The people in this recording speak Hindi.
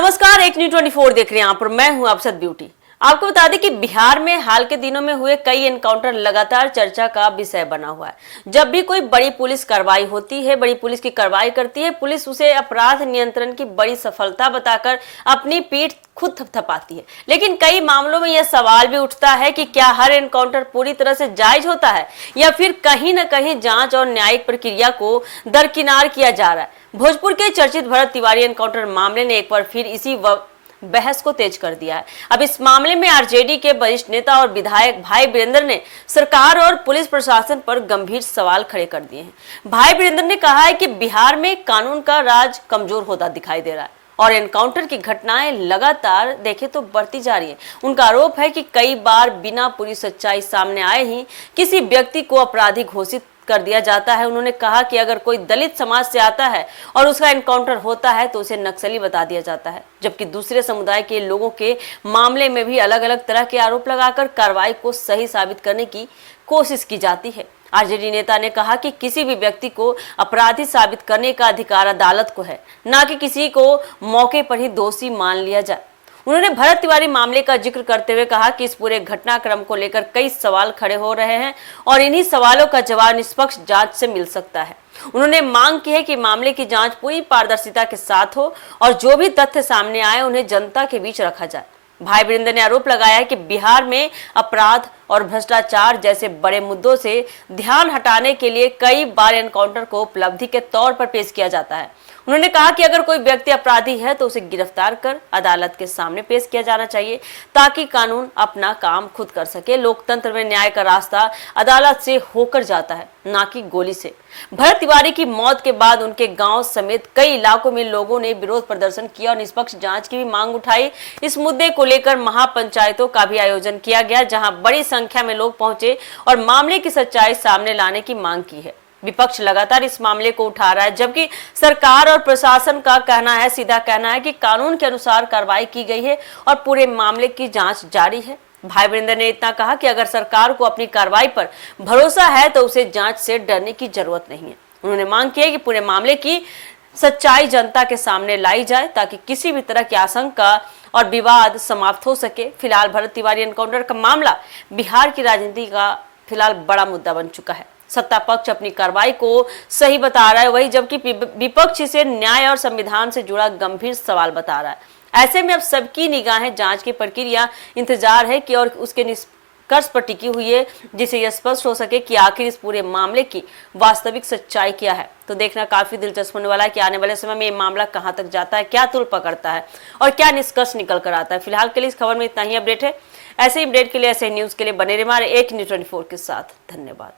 नमस्कार, एक न्यूज़ 24 देख रहे हैं। यहाँ पर मैं हूं अफसद ब्यूटी। आपको बता दें कि बिहार में हाल के दिनों में हुए कई एनकाउंटर लगातार चर्चा का विषय बना हुआ है। जब भी कोई बड़ी पुलिस कार्रवाई होती है, बड़ी पुलिस की कार्रवाई करती है, पुलिस उसे अपराध नियंत्रण की बड़ी सफलता बताकर अपनी पीठ खुद थपथपाती है। लेकिन कई मामलों में यह सवाल भी उठता है कि क्या हर एनकाउंटर पूरी तरह से जायज होता है या फिर कहीं न कहीं जांच और न्यायिक प्रक्रिया को दरकिनार किया जा रहा है। भोजपुर के चर्चित भरत तिवारी एनकाउंटर मामले ने एक बार फिर इसी बहस को तेज कर दिया है। अब इस मामले में आरजेडी के वरिष्ठ नेता और विधायक भाई वीरेंद्र ने सरकार और पुलिस प्रशासन पर गंभीर सवाल खड़े कर दिए हैं। भाई वीरेंद्र ने कहा है कि बिहार में कानून का राज कमजोर होता दिखाई दे रहा है और एनकाउंटर की घटनाएं लगातार देखे तो बढ़ती जा रही है। उनका आरोप है कि कई बार बिना पूरी सच्चाई सामने आए ही किसी व्यक्ति को अपराधी घोषित कर दिया जाता है। उन्होंने कहा कि अगर कोई दलित समाज से आता है और उसका एनकाउंटर होता है तो उसे नक्सली बता दिया जाता है, जबकि दूसरे समुदाय के लोगों के मामले में भी अलग अलग तरह के आरोप लगाकर कार्रवाई को सही साबित करने की कोशिश की जाती है। आरजेडी नेता ने कहा कि किसी भी व्यक्ति को अपराधी साबित करने का अधिकार अदालत को है, न कि किसी को मौके पर ही दोषी मान लिया जाए। उन्होंने भरत तिवारी मामले का जिक्र करते हुए कहा कि इस पूरे घटनाक्रम को लेकर कई सवाल खड़े हो रहे हैं और इन्हीं सवालों का जवाब निष्पक्ष जांच से मिल सकता है। उन्होंने मांग की है कि मामले की जांच पूरी पारदर्शिता के साथ हो और जो भी तथ्य सामने आए उन्हें जनता के बीच रखा जाए। भाई वीरेंद्र ने आरोप लगाया है कि बिहार में अपराध और भ्रष्टाचार जैसे बड़े मुद्दों से ध्यान हटाने के लिए कई बार एनकाउंटर को उपलब्धि के तौर पर पेश किया जाता है। उन्होंने कहा कि अगर कोई व्यक्ति अपराधी है तो उसे गिरफ्तार कर अदालत के सामने पेश किया जाना चाहिए ताकि कानून अपना काम खुद कर सके। लोकतंत्र में न्याय का रास्ता अदालत से होकर जाता है, ना कि गोली से। भरत तिवारी की मौत के बाद उनके गांव समेत कई इलाकों में लोगों ने विरोध प्रदर्शन किया और निष्पक्ष जांच की भी मांग उठाई। इस मुद्दे को लेकर महापंचायतों का भी आयोजन किया गया, जहां बड़ी संख्या में लोग पहुंचे और मामले की सच्चाई सामने लाने की मांग की है। विपक्ष लगातार इस मामले को उठा रहा है, जबकि सरकार और प्रशासन का कहना है, सीधा कहना है कि कानून के अनुसार कार्रवाई की गई है और पूरे मामले की जांच जारी है। भाई वीरेंद्र ने इतना कहा कि अगर सरकार को अपनी कार्रवाई पर भरोसा है तो उसे जांच से डरने की जरूरत नहीं है। उन्होंने मांग की है कि पूरे मामले की सच्चाई जनता के सामने लाई जाए ताकि किसी भी तरह की आशंका और विवाद समाप्त हो सके। फिलहाल भरत तिवारी एनकाउंटर का मामला बिहार की राजनीति का फिलहाल बड़ा मुद्दा बन चुका है। सत्ता पक्ष अपनी कार्रवाई को सही बता रहा है, वही जबकि विपक्ष इसे न्याय और संविधान से जुड़ा गंभीर सवाल बता रहा है। ऐसे में अब सबकी निगाहें जांच की प्रक्रिया इंतजार है कि और उसके निष्कर्ष पर टिकी हुई है, जिससे यह स्पष्ट हो सके कि आखिर इस पूरे मामले की वास्तविक सच्चाई क्या है। तो देखना काफी दिलचस्प होने वाला है कि आने वाले समय में ये मामला कहां तक जाता है, क्या तुल पकड़ता है और क्या निष्कर्ष निकल कर आता है। फिलहाल के लिए इस खबर में इतना ही अपडेट है। ऐसे ही अपडेट के लिए, ऐसे न्यूज के लिए बने रहिए हमारे एक न्यूज़ 24 के साथ। धन्यवाद।